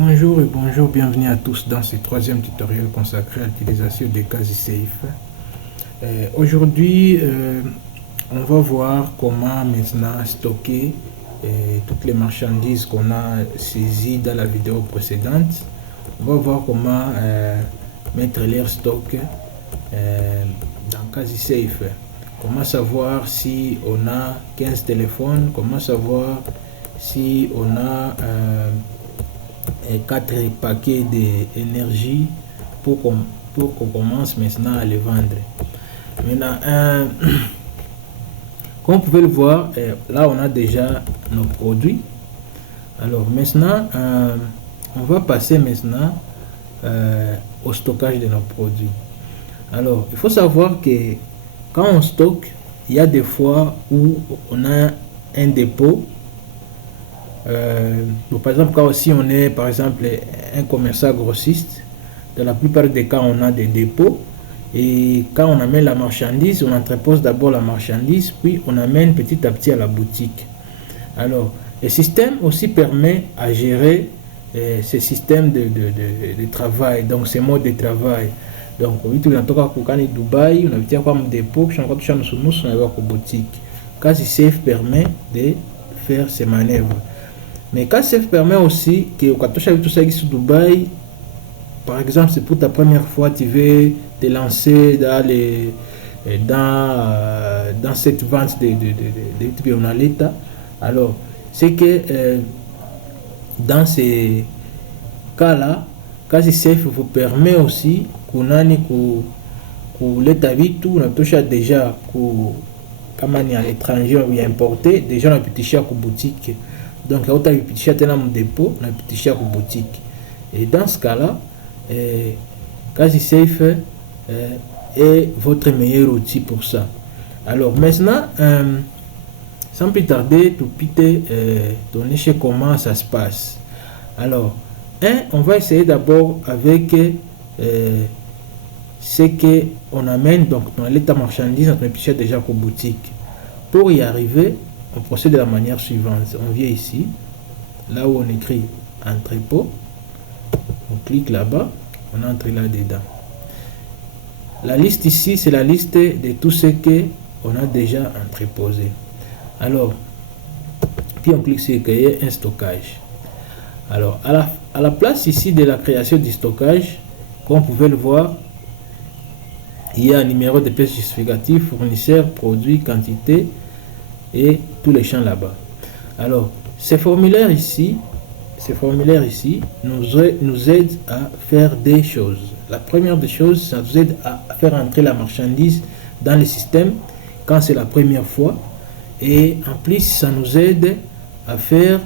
Bonjour et bonjour, bienvenue à tous dans ce troisième tutoriel consacré à l'utilisation des Quasi-Safe. Aujourd'hui, on va voir comment maintenant stocker toutes les marchandises qu'on a saisies dans la vidéo précédente. On va voir comment mettre leur stock dans Quasi-Safe. Comment savoir si on a 15 téléphones, comment savoir si on a 4 paquets d'énergie pour qu'on commence maintenant à les vendre. Maintenant, comme vous pouvez le voir, là on a déjà nos produits. Alors maintenant, on va passer maintenant au stockage de nos produits. Alors, il faut savoir que quand on stocke, il y a des fois où on a un dépôt. Par exemple, quand aussi on est par exemple un commerçant grossiste, dans la plupart des cas on a des dépôts, et quand on amène la marchandise, on entrepose d'abord la marchandise, puis on amène petit à petit à la boutique. Alors le système aussi permet à gérer ce système de travail, donc ces modes de travail. Donc vitu vinatoka kukani Dubai, unavitia kwa mdepo, kisha unakuwa nusu na kwa boutique. Quasi-Safe permet de faire ces manœuvres. Mais Quasi-Safe permet aussi que quand tu achètes tout ça sur Dubaï, par exemple, c'est pour ta première fois, tu veux te lancer dans cette vente de l'État. Alors, c'est que dans ces cas-là, Quasi-Safe vous permet aussi qu'on a l'État vitu, on a touché déjà comme on est à l'étranger, on est importé, déjà on a petit chat boutique. Donc, on a petit chat dans mon dépôt, on a petit chat boutique. Et dans ce cas-là, Quasi-Safe est votre meilleur outil pour ça. Alors maintenant, sans plus tarder, tout piter donner chez comment ça se passe. Alors, on va essayer d'abord avec ce que on amène donc dans l'état marchandise, notre petit chat déjà pour boutique. Pour y arriver, on procède de la manière suivante. On vient ici, là où on écrit entrepôt, on clique là-bas, on entre là-dedans. La liste ici, c'est la liste de tout ce que on a déjà entreposé. Alors, puis on clique sur créer un stockage. Alors, à la place ici de la création du stockage, comme vous pouvez le voir, il y a un numéro de pièce justificative, fournisseur, produit, quantité, et tous les champs là-bas. Alors, ces formulaires ici nous aident à faire des choses. La première des choses, ça nous aide à faire entrer la marchandise dans le système quand c'est la première fois. Et en plus, ça nous aide à faire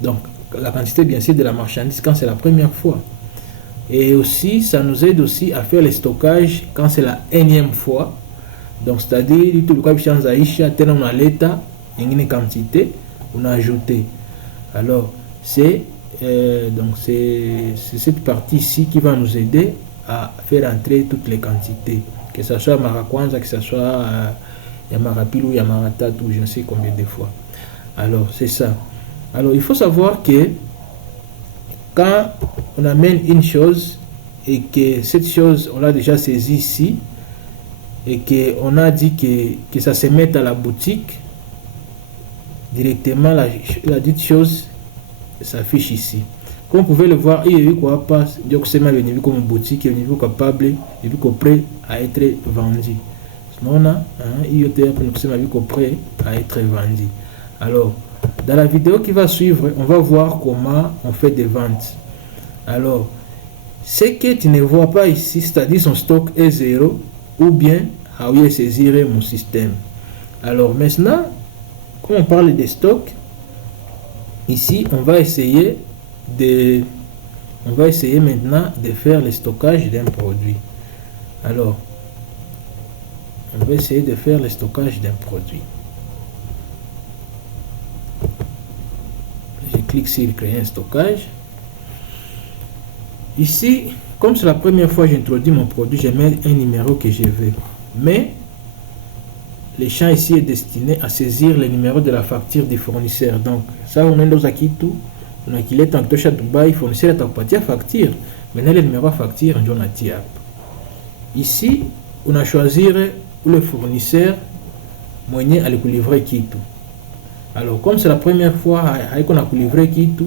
donc la quantité bien sûr de la marchandise quand c'est la première fois. Et aussi, ça nous aide aussi à faire le stockage quand c'est la énième fois. Donc, c'est-à-dire, tout le cas, on a l'état, une quantité, on a ajouté. Alors, c'est cette partie ici qui va nous aider à faire entrer toutes les quantités. Que ce soit Marakwanza, que ce soit Yamarapil ou Yamaratat, ou je ne sais combien de fois. Alors, c'est ça. Alors, il faut savoir que quand on amène une chose et que cette chose, on l'a déjà saisie ici, et qu'on a dit que ça se mette à la boutique, directement la dite chose s'affiche ici. Comme vous pouvez le voir, il y a eu quoi passe, donc c'est mal venu comme boutique, il y a eu capable, il y a eu prêt à être vendu. Sinon, il y a eu prêt à être vendu. Alors, dans la vidéo qui va suivre, on va voir comment on fait des ventes. Alors, ce que tu ne vois pas ici, c'est-à-dire son stock est 0, ou bien à où saisir mon système. Alors maintenant, quand on parle de stock, ici on va essayer maintenant de faire le stockage d'un produit. Alors, on va essayer de faire le stockage d'un produit. Je clique sur créer un stockage. Ici, comme c'est la première fois que j'introduis mon produit, je mets un numéro que je veux. Mais le champ ici est destiné à saisir le numéro de la facture du fournisseur. Donc, ça, on est dans tout. unakileta kutosha Dubai, fournisseur atakupatia facture. Maintenant le numéro facture ndio unatia hapa. Ici una choisir le fournisseur mwenye alikulivrer kitu. Alors comme c'est la première fois haiko na kulivrer kitu,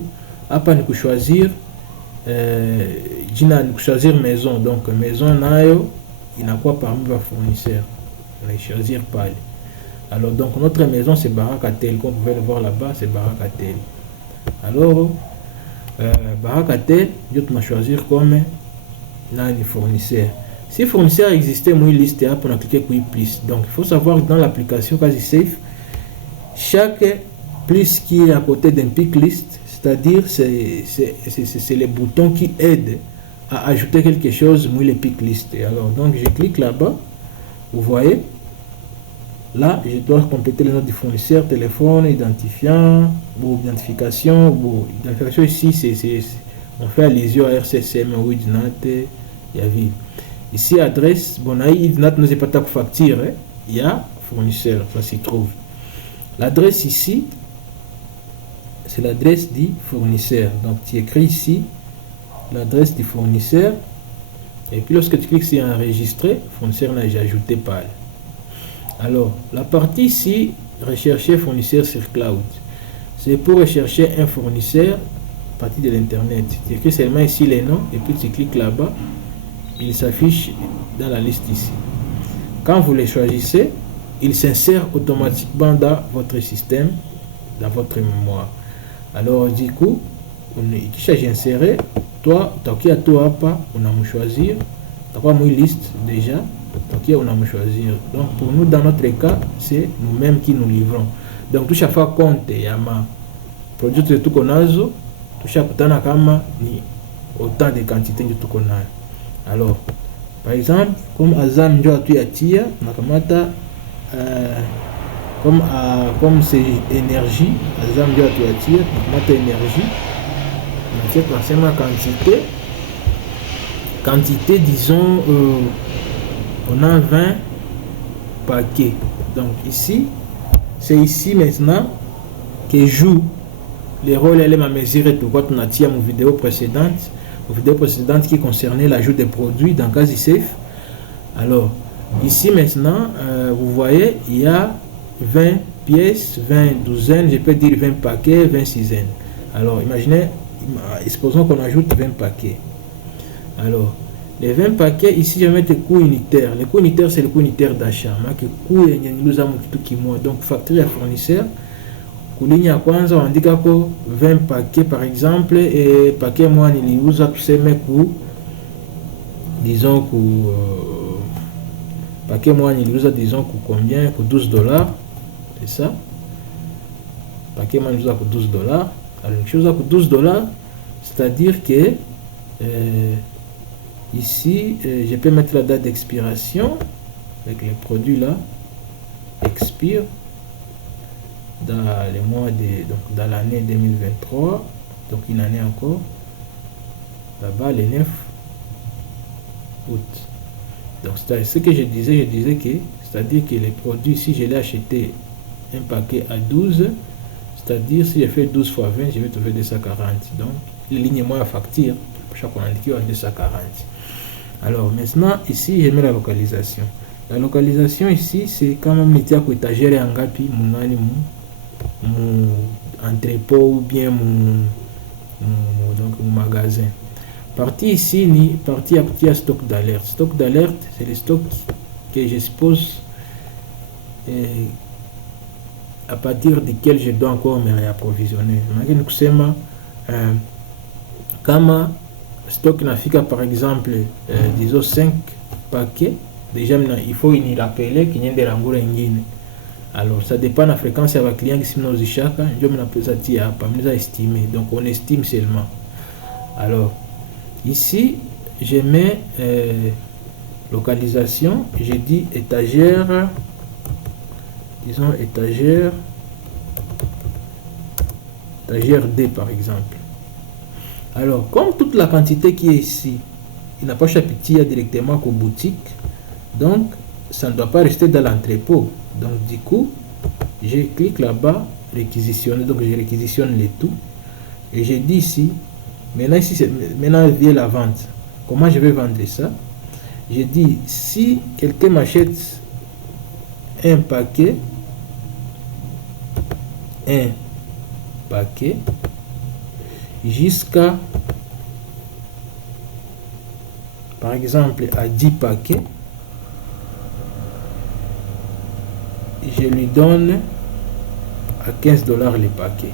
hapa ni kuchoisir jina, ni kuchoisir maison. Donc maison nayo inakuwa parmi les fournisseurs. On va choisir pale. Alors donc notre maison c'est Barakatel, comme vous pouvez le voir là-bas, c'est Barakatel. Alors Barakatel, je vais choisir comme nani fournisseur. Si fournisseur existait, moi liste là, on a cliqué sur plus. Donc il faut savoir que dans l'application QuasiSafe, chaque plus qui est à côté d'un pick list, c'est-à-dire c'est les boutons qui aident à ajouter quelque chose, moi les pick list. Alors donc je clique là-bas, vous voyez, là je dois compléter le nom du fournisseur, téléphone, identifiant, ou identification, ou identification ici on fait allusion à RCCM ou Idnat, il y a vie. Ici, adresse, bon, Idnat nous est pas ta facture, il y a fournisseur, ça s'y trouve. L'adresse ici, c'est l'adresse du fournisseur. Donc, tu écris ici l'adresse du fournisseur. Et puis, lorsque tu cliques sur enregistrer, fournisseur n'a déjà ajouté pas. Alors, la partie ici, rechercher fournisseur sur cloud. C'est pour rechercher un fournisseur à partir de l'internet. Tu écris seulement ici les noms et puis tu cliques là-bas. Il s'affiche dans la liste ici. Quand vous les choisissez, il s'insère automatiquement dans votre système, dans votre mémoire. Alors du coup, on est inséré. Toi, tu as toi pas, on a choisir. Tu as une liste déjà. Donc on a choisir. Donc pour nous, dans notre cas, c'est nous-mêmes qui nous livrons. Donc tout chaque fois compte yama produit de tout qu'on a, tout chaque temps kama ni autant de quantité de tout qu'on a. Alors, par exemple, comme Azam ndio atuyatia nakamata comme c'est énergie, Azam ndio atuyatia nakamata énergie. On tunasema quantité disons on a 20 paquets. Donc ici, c'est ici maintenant que joue les rôles. Elle m'a mesuré tout quand on a tiré mon vidéo précédente qui concernait l'ajout des produits dans QuasiSafe. Alors ici maintenant, vous voyez, il y a 20 pièces, 20 douzaines, je peux dire 20 paquets, 20 sizaines. Alors imaginez, supposons qu'on ajoute 20 paquets. Alors les 20 paquets, ici je vais mettre le coût unitaire. Le coût unitaire, c'est le coût unitaire d'achat. Donc facture à fournisseur. Ligne ya kwanza waandika ko 20 paquets par exemple, et paquet moi niliuza tuseme ku disons ku paquet moi niliuza disons ku combien, ku $12, c'est ça. Paquet moi niliuza ku $12. Alors une chose ku $12, c'est-à-dire que ici je peux mettre la date d'expiration avec les produits là, expire dans les mois de, donc dans l'année 2023, donc une année encore, là-bas le 9 août. Donc c'est ce que je disais que c'est-à-dire que les produits, si je l'ai acheté un paquet à 12, c'est-à-dire si je fais 12 fois 20, je vais trouver 240. Donc les lignes moi à facture pour chaque indiqué à 240. Alors maintenant ici je mets la localisation. La localisation ici c'est quand même métier à étagère et ngapi munani mon entrepôt ou bien mon magasin. Partie ici ni partie à petit stock d'alerte. Stock d'alerte, c'est le stock que j'expose à partir duquel je dois encore me réapprovisionner. Imagine kusema kama stock nafika par exemple disons 5 paquets, déjà il faut y rappeler qu'il y a des rangoura ingine. Alors ça dépend de la fréquence avec client qui sinon zishaka ndio mnapesa tia hapa mnaweza estimer, donc on estime seulement. Alors ici je mets localisation, je dis étagère, disons étagère D par exemple. Alors comme toute la quantité qui est ici il n'a pas chapitre directement qu'aux boutiques, donc ça ne doit pas rester dans l'entrepôt. Donc du coup je clique là-bas réquisitionner, donc je réquisitionne les tout, Et j'ai dit ici, ici c'est maintenant via la vente. Comment je vais vendre ça? J'ai dit, si quelqu'un m'achète un paquet, jusqu'à, par exemple, à 10 paquets, je lui donne à 15 $ les paquets.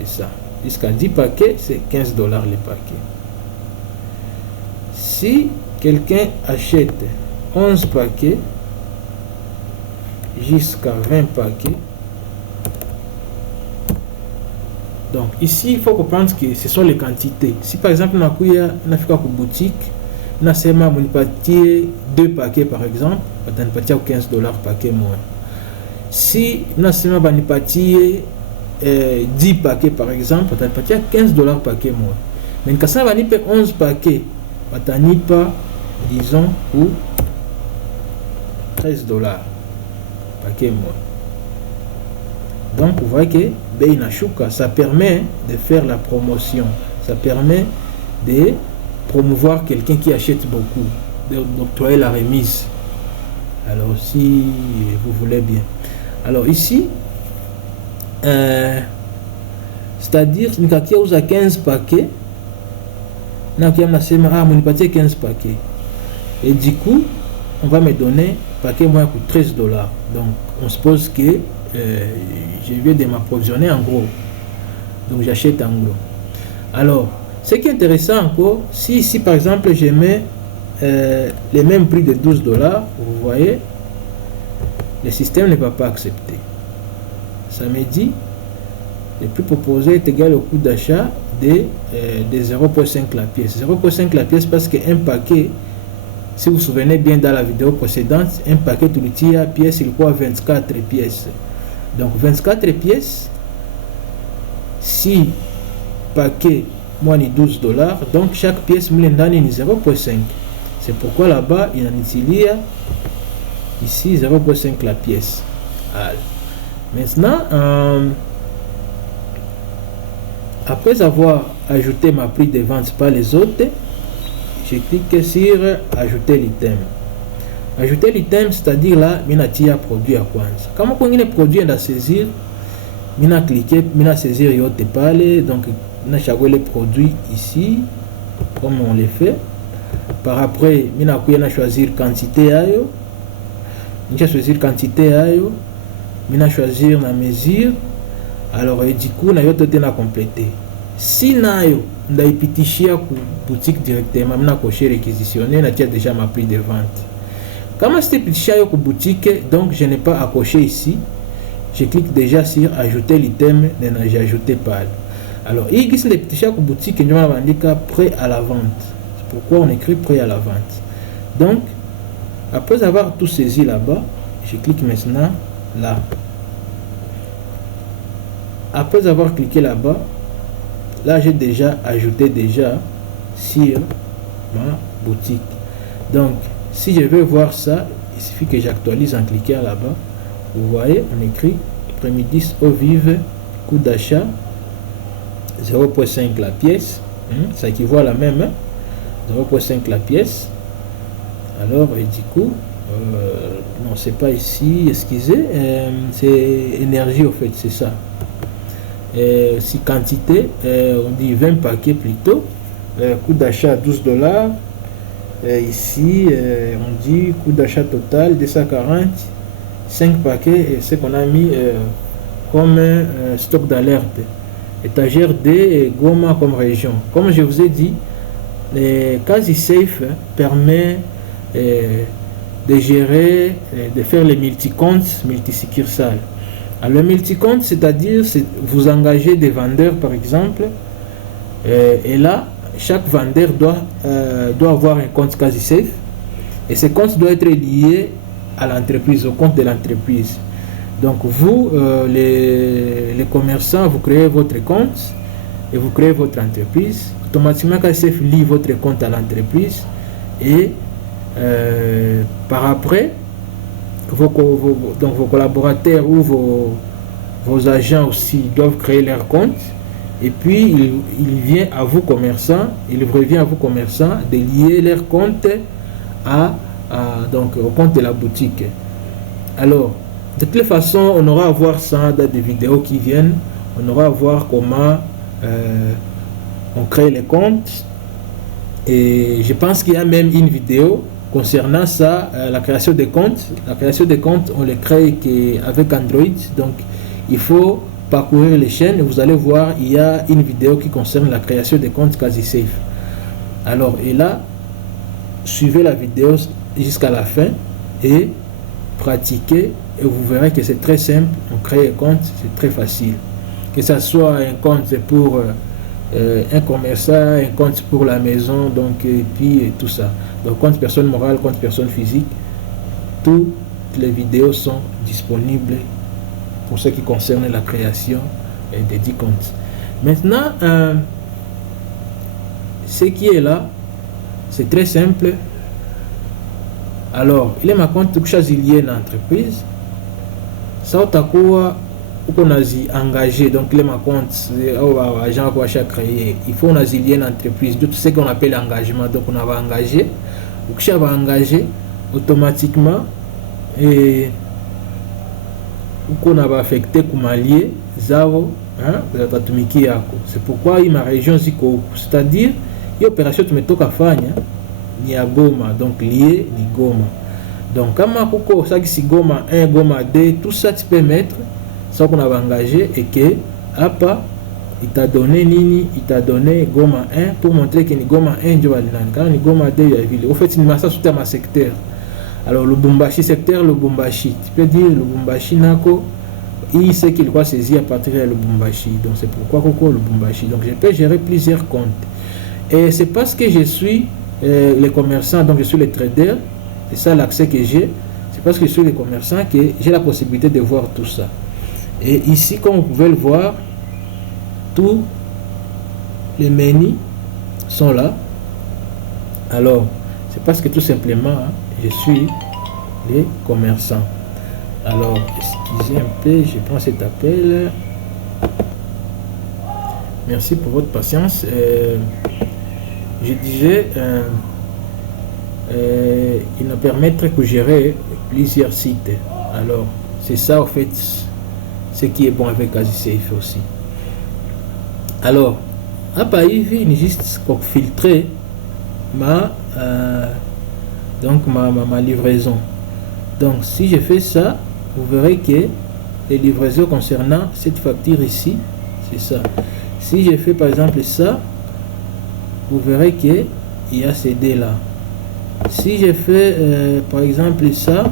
C'est ça. Jusqu'à 10 paquets, c'est 15 $ les paquets. Si quelqu'un achète 11 paquets jusqu'à 20 paquets, donc ici il faut comprendre que ce sont les quantités. Si par exemple on a fait une boutique, on a seulement 2 paquets par exemple, on a 15 $ paquet moins. Si on a seulement 10 paquets par exemple, on a 15 $ paquet moins. Mais quand on a 11 paquets, on n'a pas, disons, pour 13 $ paquet moins. Donc vous voyez que Beinashuka, ça permet de faire la promotion, ça permet de promouvoir quelqu'un qui achète beaucoup, d'octroyer la remise. Alors si vous voulez bien. Alors ici, c'est-à-dire qu'il y a 15 paquets, on a 15 paquets. Et du coup, on va me donner paquet moins coûte 13 $. Donc on suppose que je viens de m'approvisionner en gros. Donc j'achète en gros. Alors, ce qui est intéressant encore, si par exemple je mets les mêmes prix de 12 $, vous voyez, le système ne va pas accepter. Ça me dit, le prix proposé est égal au coût d'achat de 0,5 la pièce. 0,5 la pièce parce qu'un paquet, si vous vous souvenez bien dans la vidéo précédente, un paquet de l'outil à pièce, il coûte 24 pièces. Donc 24 pièces, si paquet moins de 12 $, donc chaque pièce est 0,5. C'est pourquoi là-bas, il en utilise ici 0,5 la pièce. Alors, maintenant, après avoir ajouté ma prix de vente par les autres, je clique sur ajouter l'item. Ajouter l'item, c'est-à-dire là, minatia produit à quoi. Comment on a produit à saisir, mina cliquer, mina saisir yote pale, donc mina chaque les produits ici, comme on les fait. Par après, mina choisir quantité ayo, mina choisir quantité ayo, mina choisir la mesure. Alors du coup, na yote na compléter. Si nayo ndaipitishia ku boutique directement, mina cocher réquisitionner, na tia déjà ma prix de vente. Comme c'était pitishia ku boutique, donc je n'ai pas à cocher ici. Je clique déjà sur ajouter l'item, et j'ai ajouté pas. Alors, il y a les pitishia ku boutique, et nous avons indiqué prêt à la vente. C'est pourquoi on écrit prêt à la vente. Donc, après avoir tout saisi là-bas, je clique maintenant là. Après avoir cliqué là-bas, là j'ai déjà ajouté déjà sur ma boutique. Donc si je veux voir ça, il suffit que j'actualise en cliquant là-bas. Vous voyez, on écrit premier 10 eau vive, coût d'achat 0,5 la pièce. Ça équivaut à la même, 0,5 la pièce. Alors et du coup, non c'est pas ici, excusez, c'est énergie au fait, c'est ça. Si quantité, on dit 20 paquets plutôt, coût d'achat 12 $. Ici, on dit coût d'achat total 240, 5 paquets, et ce qu'on a mis comme stock d'alerte. Étagère D et Goma comme région. Comme je vous ai dit, les Quasi-Safe permet de gérer, de faire les multi-comptes, multi-succursales. Alors, le multi-compte, c'est-à-dire vous engagez des vendeurs par exemple, et là, chaque vendeur doit avoir un compte Quasi-Safe, et ce compte doit être lié à l'entreprise, au compte de l'entreprise. Donc vous, les commerçants, vous créez votre compte et vous créez votre entreprise. Automatiquement, Quasi-Safe lie votre compte à l'entreprise, et par après, vos collaborateurs ou vos agents aussi doivent créer leur compte. Et puis, il vient à vous commerçants, il revient à vous commerçants de lier leur compte donc, au compte de la boutique. Alors, de toute façon, on aura à voir ça dans des vidéos qui viennent. On aura à voir comment on crée les comptes. Et je pense qu'il y a même une vidéo concernant ça, la création des comptes. La création des comptes, on les crée avec Android. Donc, il faut parcourir les chaînes et vous allez voir, il y a une vidéo qui concerne la création des comptes QuasiSafe. Alors, et là, suivez la vidéo jusqu'à la fin et pratiquez et vous verrez que c'est très simple. On crée un compte, c'est très facile. Que ce soit un compte pour un commerçant, un compte pour la maison, donc et puis tout ça. Donc compte personne morale, compte personne physique, toutes les vidéos sont disponibles pour ce qui concerne la création des 10 comptes. Maintenant, ce qui est là, c'est très simple. Alors, il est ma compte tout chose lié à l'entreprise. Ça utakuwa uko nazi engagé, donc il est ma compte agent quoi chaque créer. Il faut nazi lié à l'entreprise, tout ce qu'on appelle engagement. Donc on va engager, ou que va engager automatiquement et qu'on va affecté comme allié zao zatumiki yako. C'est pourquoi il ma région ziko, c'est-à-dire il opération tumetoka fanya ni à Goma, donc lié ni Goma. Donc kama kuko ça qui Goma 1, Goma 2, tout ça tu peux mettre ça qu'on a engagé et que hapa il t'a donné nini, il t'a donné Goma 1 pour montrer que ni Goma 1 ndio balinana, ni Goma 2 ya ville. Au fait ni massa sous ma secteur. Alors le Lubumbashi secteur, le Lubumbashi, tu peux dire le Lubumbashi nako il sait qu'il va saisir à partir de Lubumbashi. Donc c'est pourquoi Coco le Lubumbashi. Donc je peux gérer plusieurs comptes. Et c'est parce que je suis les commerçants, donc je suis les traders, c'est ça l'accès que j'ai. C'est parce que je suis les commerçants que j'ai la possibilité de voir tout ça. Et ici, comme vous pouvez le voir, tous les menus sont là. Alors, c'est parce que tout simplement, je suis les commerçants. Alors, excusez un peu, je prends cet appel. Merci pour votre patience. Je disais, il nous permettre de gérer plusieurs sites. Alors, c'est ça, en fait, ce qui est bon avec QuasiSafe aussi. Alors, à Païvi, il juste pour filtrer ma livraison. Donc, si je fais ça, vous verrez que les livraisons concernant cette facture ici, c'est ça. Si je fais par exemple ça, vous verrez que il y a CD là. Si je fais par exemple ça,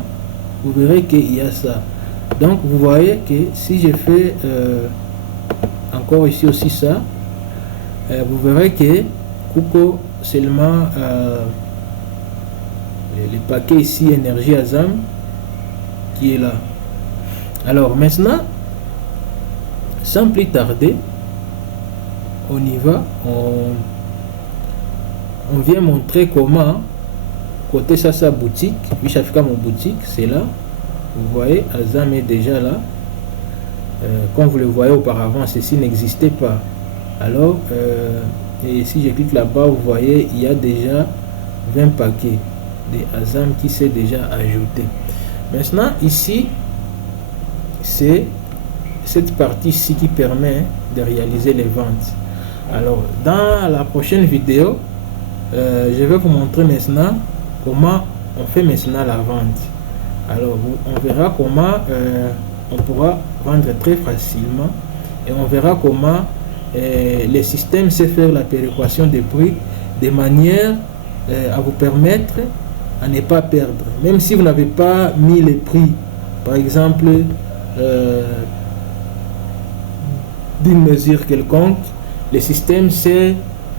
vous verrez qu'il y a ça. Donc vous voyez que si je fais encore ici aussi ça, vous verrez que Kuko seulement les paquets ici énergie Azam qui est là. Alors maintenant, sans plus tarder, on y va. On vient montrer comment côté ça sa boutique, Bishafika mon boutique, c'est là. Vous voyez, Azam est déjà là. Comme vous le voyez auparavant, ceci n'existait pas. Alors, et si je clique là-bas, vous voyez, il y a déjà 20 paquets de Azam qui s'est déjà ajouté. Maintenant, ici, c'est cette partie-ci qui permet de réaliser les ventes. Alors, dans la prochaine vidéo, je vais vous montrer maintenant comment on fait maintenant la vente. Alors, on verra comment on pourra vendre très facilement et on verra comment le système sait faire la péréquation des prix de manière à vous permettre à ne pas perdre. Même si vous n'avez pas mis les prix, par exemple, d'une mesure quelconque, le système sait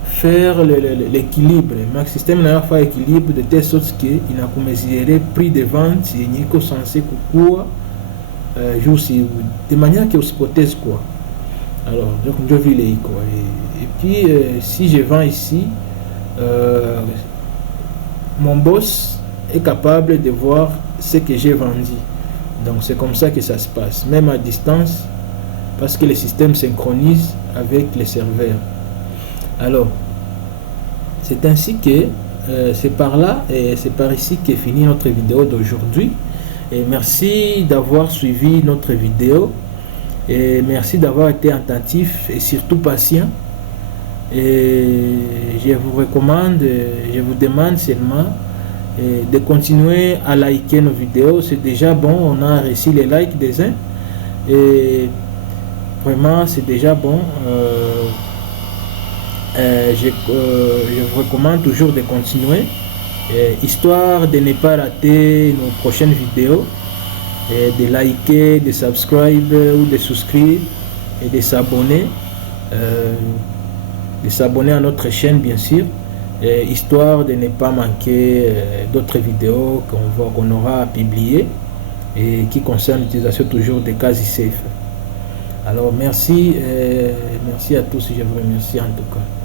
faire l'équilibre. Le système n'a pas équilibre de telle sorte qu'il n'a pas mesuré prix de vente, il n'est pas censé quoi, de manière qu'il se protège quoi. Alors, donc je vis les quoi. Et puis, si je vends ici, mon boss est capable de voir ce que j'ai vendu. Donc, c'est comme ça que ça se passe. Même à distance, parce que le système synchronise avec les serveurs. Alors, c'est ainsi que c'est par là et c'est par ici qu'est finie notre vidéo d'aujourd'hui. Et merci d'avoir suivi notre vidéo et merci d'avoir été attentif et surtout patient. Et je vous recommande, je vous demande seulement de continuer à liker nos vidéos. C'est déjà bon, on a reçu les likes des uns et vraiment c'est déjà bon. Je vous recommande toujours de continuer, histoire de ne pas rater nos prochaines vidéos, de liker, de subscribe ou de souscrire et de s'abonner à notre chaîne bien sûr, histoire de ne pas manquer d'autres vidéos qu'on aura à publier et qui concernent l'utilisation toujours des cas safe. Alors merci à tous, je vous remercie en tout cas.